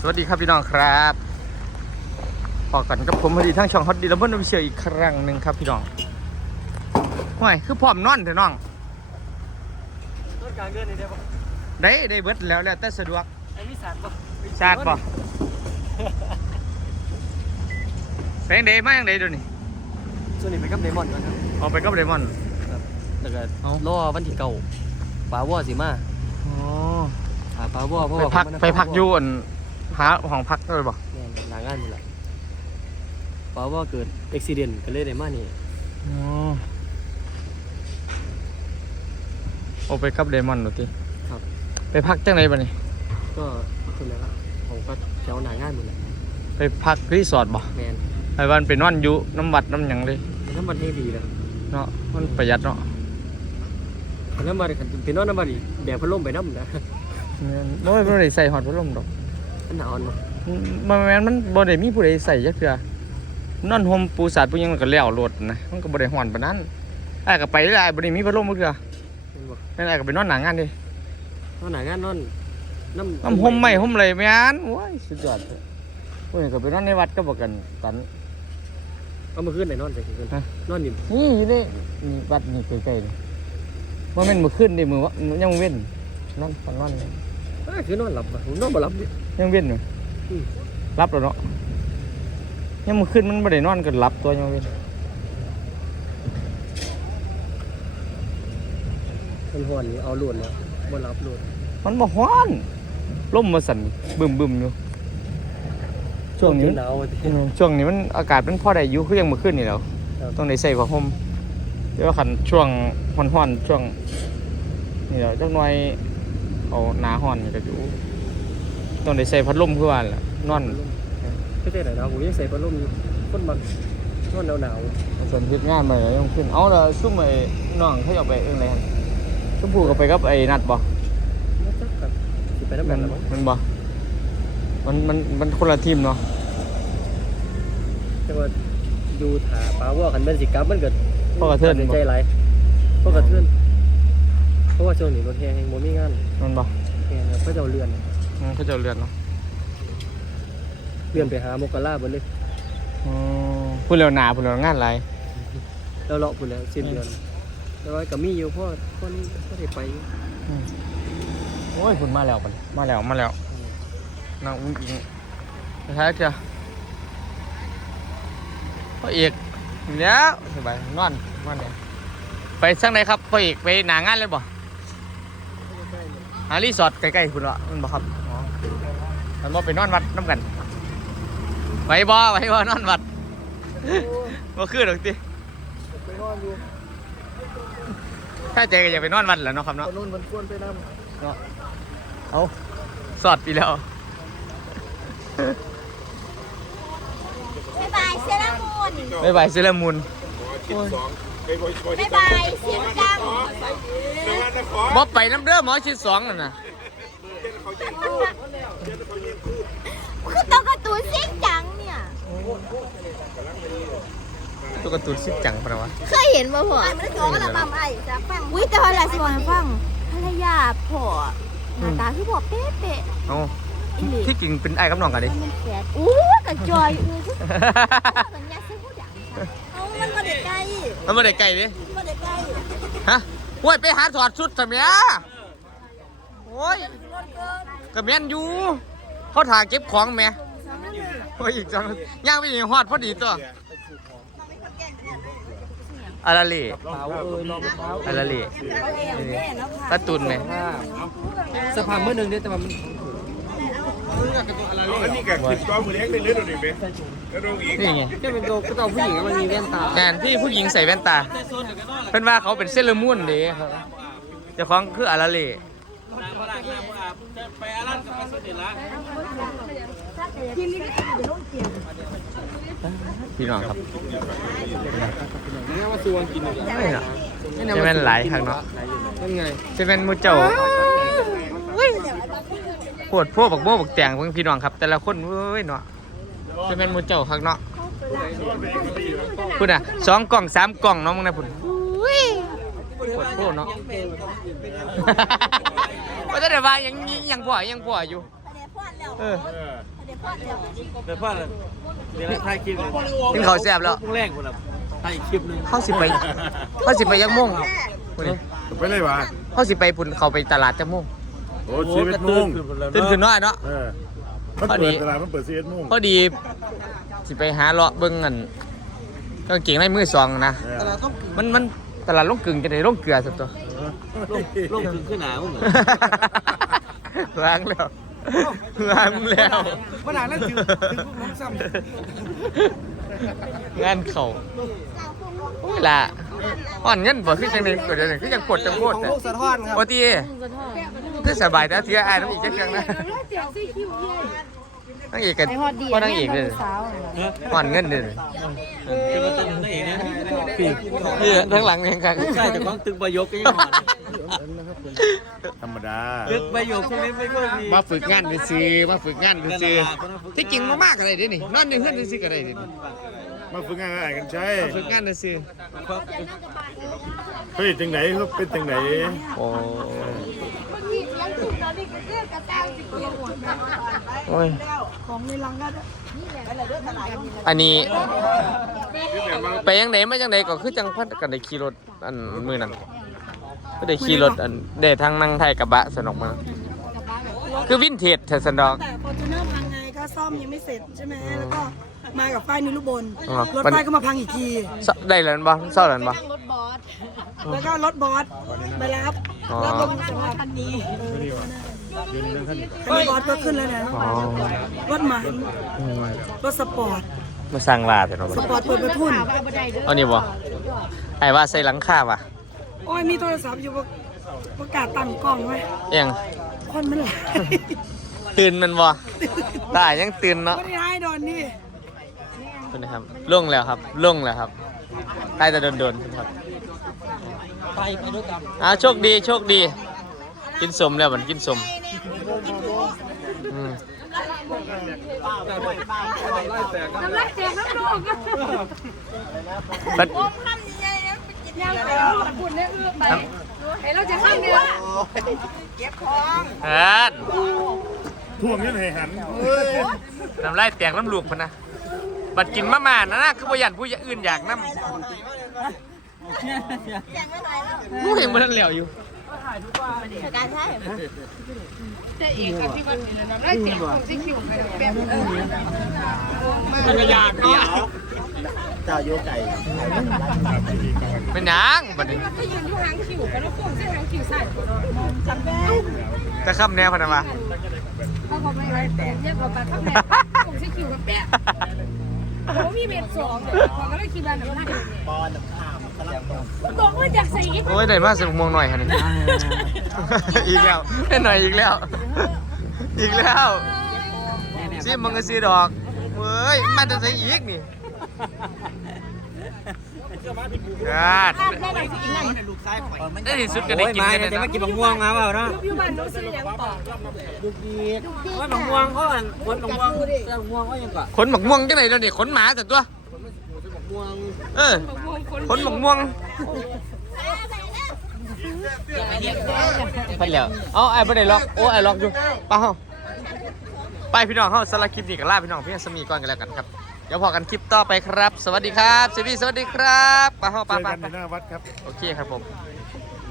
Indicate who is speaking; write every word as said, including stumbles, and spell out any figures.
Speaker 1: วัสดีครับพี่น้องครับพอกันกับผมพอดีทั้งช่องฮอตดีแล้วเพิ่นมาเชียร์อีกครั้งหนึ่งครับพี่น้องห่วยคือพร้อมนอนเถอะน้อง
Speaker 2: ต้นกลางเดือนนี่ได้ปะ
Speaker 1: ได้ได้เบิดแล้วแล้วแต่สะดวก
Speaker 2: ไอ้มีสารปะ
Speaker 1: ชาติปะเป็นเดย์มาอย่างเดย์ดูนี่
Speaker 2: ส่วนนี้ไปกับเดมอนก่อนครับ
Speaker 1: เอาไปกับเดมอน
Speaker 2: ครับแล้วก็รอวันที่เก่าป่าวอสิมา
Speaker 1: อ๋อ
Speaker 2: หาป่าวอเพราะ
Speaker 1: ไป
Speaker 2: ว่า
Speaker 1: พักไปพักอยู่อันหาห้องพักเลยบ่
Speaker 2: เนี่ยหลังงานนี่แหละป่าวอเกิดอุบิเหตุก็เลยได้มานี่
Speaker 1: อ๋อเอาไปกับเดมอนดูที
Speaker 2: ครับ
Speaker 1: ไปพักจังไหนบ่นี่
Speaker 2: ก็คนแล้วผมก็แถวหน้างานหมดแหละ
Speaker 1: ไปพักรีสอร์ทบ่
Speaker 2: แมน
Speaker 1: ไอ้วันไปนอนอยู่น้ำวัดน้ำหยังเลย
Speaker 2: น้ำมันให้ดีนะ
Speaker 1: เนาะมันประหยัดเนาะ
Speaker 2: น้ำมันขันเป็นน้ำน้ำมันอีกแบบพัดลมไปน้ำนะ
Speaker 1: บ่บ่ได้ใส่ฮอตพัดลมดอก
Speaker 2: มันหนาวเนาะ
Speaker 1: มันแม่นมันบ่ได้มีผู้ใดใส่จักเทื่อนอนห่มปูสาดปูหยังก็แล้วโลดนะมันก็บ่ได้ฮ้อนปานนั้นอ้ายก็ไปได้บ่ได้มีพัดลมจักเทื่อแม่นอ้ายก็ไปนอนหน้างานดิ
Speaker 2: นอนหน้างานนอนน้ำ
Speaker 1: น้ำห่มไม้ห่มเลยแม่นโอ้ยสุดยอดเลยโอ้ยก็ไปนอนในวัดก็บ่กันกัน
Speaker 2: เอามาขึ้นไหนนอนใส่ขึ้นนอนดิน
Speaker 1: นี่อยู่นี่นี่วัดนี่ใกล้ๆนี่บ่แม่นมื้อคืนดิมื้อวะยังเว้นนอนฟังนอน
Speaker 2: คือนอนหลับอ่ะผมนอนบ่หลับดิ
Speaker 1: ยังเว้นอยู่รับแล้วเนาะยังมื้อคืนมันบ่ได้นอนก็หลับตัวยังเว้น
Speaker 2: มันห่อนนี่เอาหลุดแล้วบ่หลับหลุด
Speaker 1: มันบ่ฮ้อนลมมาสั่นบึมๆอยู่ช่วงนี้
Speaker 2: หนาวอ่ะ
Speaker 1: อืมช่วงนี้มันอากาศมันพอได้อยู่คือยังมื้อคืนนี่แหล้วต้องได้ใส่ผ้าห่มเดี๋ยวคันช่วงร้อนๆช่วงนี่แหละจักหน่อยเอาหน้าร้อนนี่ก็อยู่ต้องได้ใส่พัดลมคือว่าล่ะนอน
Speaker 2: ไม่ใช่หนาวผมยังใส่พัดลมอยู่คนมันนอนหนาว
Speaker 1: ส่วนเฮ็ดงานไปแล้วยังขึ้นเอาล่ะซุ่มไอ้น้องเขาเอาไปเอิ้นอะไรหั่นชมพู่ก็ไปกับไอ้นัดบ่
Speaker 2: ๆไม่จักครับสิไปน้ำ
Speaker 1: มั
Speaker 2: กัน นแล้วมั้ง
Speaker 1: มันบ่มันมันมันคนละทีมเนาะ
Speaker 2: แต่ว่าดูถาปลาว่ากันเป็นสิกลับมันเกิด
Speaker 1: พ่อกระเทือน
Speaker 2: ใจไหลเพราะกระเทือนเพราะว่าช่วงนี้รถแห่งโมมีงาน
Speaker 1: มันบ่
Speaker 2: แห่ครับก็จะเอาเรือน
Speaker 1: อืมเขาจะเอาเรือนเนาะ
Speaker 2: เรือนไปหามกราบนเลย
Speaker 1: อ๋อพูดแล้วหนาพูดแล้วงานหลาย
Speaker 2: แล้วเลาะพุ่นแล้วสิ้นเดือนแต่ว่าก็มีอยู่เพราะเพราะนี่ก็ได้ไปอยู่
Speaker 1: โอ้ยคุณมาแล้วปะมาแล้วมาแล้วนางอุ้งอิงท้ายจ้ะพ่อเอกแล้วสบายนอนนอนเนี่ยไปช่างไหนครับพ่อเอกไปหนางานเลยบ่หารีสอร์ทใกล้ๆคุณวะมันบ่ครับอ๋อมันบ่ไปนอนวัดน้ำกันไปบ่ไปบ่นอนวัดบ่คือดอกติ
Speaker 2: ไปนอนอยู่
Speaker 1: ถ้าใจก็อย่าไปนอนวัดแหล้วเนาะครับเนาะ
Speaker 2: นอนมันควรไปน้ำ
Speaker 1: เนาะเอาสอดปีแล้ว
Speaker 3: บ๊ายบายเซรามูน
Speaker 1: บ๊ายบายเซเลมูน
Speaker 3: บ๊ายบายเสียงดัง
Speaker 1: บ่ไปน้ำเด้อหมอชิดสองนั่นน่ะ
Speaker 3: คือตัวการ์ตูนเสียงดังเนี่ย
Speaker 1: ตัวการ์ตูนซิกจังปะนะวะ
Speaker 3: เคยเห็นบ่พ่อมันโจ้ก็ละมัมไอ้จะฟังวิแต่ว่าละสิวันฟังภรรยาพ่อหน้าตาคือพ่อเป๊ะเป๊ะ
Speaker 1: เอา
Speaker 3: อีหลี
Speaker 1: ที่จริงเป็นไอ้กับน้องกันดิ
Speaker 3: มันแฝดอู้กับจอยอู้สัญญาซื้อผู้ดังเอามันมาเด็กไกล
Speaker 1: มันไม่ได้ไกลดิ
Speaker 3: มาเด็กไกล
Speaker 1: ฮะโว้ยไปหาถอดชุดทำไมอ่ะโอ้ยกระเมียนอยู่เขาถ่าเก็บของแม่โอ้ยอีกจังย่างไปอีกฮอดพอดีตัวอาราลี
Speaker 2: เท้าเอ้ยนอนเท้า
Speaker 1: อาราลีตะตุนไหม
Speaker 2: สภาพเมื่อนึงเนี่ยแต่ว่ามัน
Speaker 4: อันนี้ก็คือตัวมือเล็กเลยเลือดหน่อยไหมแล้วตรงอีก
Speaker 1: นี่ไง
Speaker 2: แค่เป็นตัวก็ต้องผู้หญิงมันมีแว่นตา
Speaker 1: แทนที่ผู้หญิงใส่แว่นตาเป็นว่าเขาเป็นเซเลอร์มูนเด้ครับเจ้าของคืออาราลีพี่น้องครับ
Speaker 2: เนี่ยว่าตัวกินอยู่
Speaker 1: ไม่เนาะจะเป็นหลายครั้งเนาะ
Speaker 2: ยังไง
Speaker 1: จะเป็นมูเจ้าปวดพวกบักโบ้บักแตงเพิ่งพี่น้องครับ แต่ละคนเว้ยเนาะจะเป็นมูเจ้าครั้งเนาะพูดอ่ะสองกล่องสามกล่องเนาะมึงนะพุ่นปวดพวกเนาะว่าจะได้ว่ายังยังพ่อยังพ่ออยู่
Speaker 3: พ่อ
Speaker 1: เออ
Speaker 3: เดี๋ยวพ่อเดี๋ยว
Speaker 2: เดี๋ยวพ่อเลยเดี๋ยวถ่ายคลิปเลย
Speaker 1: กินข้าวแซ่บแล้ว
Speaker 2: พุ่งแรงกูละถ่ายคลิปนึง
Speaker 1: เขาสิไปเขาสิไปยังม่วงพุ่นนี่
Speaker 4: ไปเลยวะ
Speaker 1: เขาสิไปพุ่นเขาไปตลาดจังม่วง
Speaker 4: โอ้ชีวิตมุ่ง
Speaker 1: ตื่นขึ้นน้อยเนาะ
Speaker 4: เออมันเปิดตลาดมันเปิดชีวิตมุ่ง
Speaker 1: พอดีสิไปหาเลาะเบิ่งอันกางเกงในมือสองนะมันมันตลาดลงกึ่งจะได้ลงเกลือสักตัว
Speaker 2: ลงถึงขึ้นหนาวเหมือน
Speaker 1: ล้างแล้วล้างแล้ว
Speaker 2: ขนาดนั้นถึงถึงน้องซ้ำ
Speaker 1: งานเขาโอ้ยล่ะอ่อนเงินบ่คือจังได๋กดจังได๋คือจังกดจังโคตร
Speaker 2: ของลูกสะท้อนครับ
Speaker 1: บ่ติคือสบายแต่เทื่ออ้ายน้ำอีกจักเทื่อนะนางเอกกันบ่นางเอกเลยอ่อนเงินเด้อ
Speaker 2: คือว่าตั้งตัวเองนะพี่
Speaker 1: นี่ทั้งหลังนี่ครับ
Speaker 2: ใช่แต่ของตึกประยกก็ยังหอน
Speaker 4: ธรรมดา
Speaker 2: ตึกประยกช่วงนี้ไม่ค่อยมี
Speaker 1: มาฝึกงานซื่อๆมาฝึกงานซื่อๆที่จริงมากๆก็ได้เด้นี่นอนในเฮือนซื่อๆก็ได้เด้นี่
Speaker 4: มาฝึกงานอะไรกันใช่
Speaker 1: ฝึกงานซื่อ
Speaker 4: เฮ้ยจังไหนเขาเป็นจังไหน
Speaker 1: ๆโอ้โอ้ยอันนี้ไปยังไหนมาจังไหนก็คือจังพัดกันได้ขี่รถอันมือนั้นก็ได้ขี่รถอันได้ทางนั่งไทยกระบะสนุกมากคือวินเทจเทสนอก
Speaker 5: แต่ฟอร์จูเนอร์พังไงก็ซ่อมยังไม่เสร็จใช่ไหมแล้วก็มากับฝ้ายนิรุบล
Speaker 1: อ๋อ
Speaker 5: รถไฟก็มาพังอีกที
Speaker 1: ได้แล้วบ่เศร้าแล้วบ่
Speaker 5: แล้วก็รถบอสไปรับ
Speaker 1: อ๋อ
Speaker 5: แล้วก็สภาพคันนี้คันนี้บอสก็ขึ้นแล้วนะ
Speaker 1: อ๋อ
Speaker 5: รถหมัน
Speaker 1: อืม
Speaker 5: รถสปอร์ต
Speaker 1: มาสร้างลาแต่เนาะ
Speaker 5: สปอร์ตเปิดประทุน
Speaker 1: เอานี่บ่ไอ้ว่าใส่หลังคาว่ะ
Speaker 5: โอ้ยมีโทรศัพท์อยู่ประประกาศตั้งกล้องไว้
Speaker 1: เอียง
Speaker 5: คนมันหลาย
Speaker 1: ตื่นมันบ่ตายังตื่นเนาะ
Speaker 5: ไม่ได้ให้ดอนนี่
Speaker 1: คุณนะครับลงแล้วครับลงแล้วครับใต้แต่โดนๆครับ
Speaker 2: ไปไปด้วยกัน
Speaker 1: อ่าโชคดีโชคดี กินสมแล้วมันกินสมอืม
Speaker 3: น้ำลายแตกน้ำลูก
Speaker 1: บัด
Speaker 3: ย่างไปบุญเนี่ยเอื้อไปเห็นเราจะข้างเนี่ย
Speaker 1: เอิ้น
Speaker 4: ท่วงนี่ให้หัน
Speaker 1: น้ำลายแตกน้ำลูกพุ่นนะบัดกินมาม่านะนะคือบ่ยันผู้อื่นอยากนำผู้เห็นบ่ทันแล้วอยู่
Speaker 3: การใช่
Speaker 1: มันก็ยากเดียว
Speaker 2: เจ้าโยไก่
Speaker 1: เป็นหยังบัดนี้
Speaker 3: ก็ยืนอยู่หางคิวกันแล้วโค้งเส้นหางคิวใส่จำได้
Speaker 1: จะคำแนวพนนะวะ
Speaker 3: เขาบอกไม่ไรแต่เรียกว่าปลาข้าวแม่โค้งเส้นคิวกับแปะผมมีเม็ดสองเขาก็เลยคิดว่าหนูน่าจะบอลตกมาจากใส่อีก
Speaker 1: โอ้ยได้มาสิบโมงหน่อยค่ะนี่ อีกแล้วได้หน่อยอีกแล้ว อีกแล้วซีมังกรซีดอกเว้ยมันจะใส่อีกนี่งาน
Speaker 3: ได้ไหนสิกินไหน
Speaker 1: ได้ที่สุดก็ได้กินกันเลย
Speaker 2: จะ
Speaker 1: นะ
Speaker 2: มากินมะม่วงมาเปล่านะ
Speaker 3: อยู่บ้านน้องซื้อยังต่อ
Speaker 2: ดูดีว่ามะม่วงเขาอ่ะคนมะม่วงแต่มะม่วงเขายังกว่า
Speaker 1: ขนหมกม่วงจังไหนแล้วนี่ขนหมาแต่ตัว
Speaker 2: มะม่วง
Speaker 1: เออขนหมกม่วงพันแล้วเอาไอ้บ่ได้ล็อกโอ้ไอ้ล็อกอยู่ไปเฮาไปพี่น้องเฮาสำหรับคลิปนี้ก็ลาพี่น้องเพียงสมีก่อนกันแล้วกันครับเดี๋ยวพอกันคลิปต่อไปครับ สวัสดีครับซีบีสวัสดีครับไปเฮาไป
Speaker 4: เจอ
Speaker 1: ไป
Speaker 4: กันในหน้าวัดครับ
Speaker 1: โอเคครับผม
Speaker 3: เ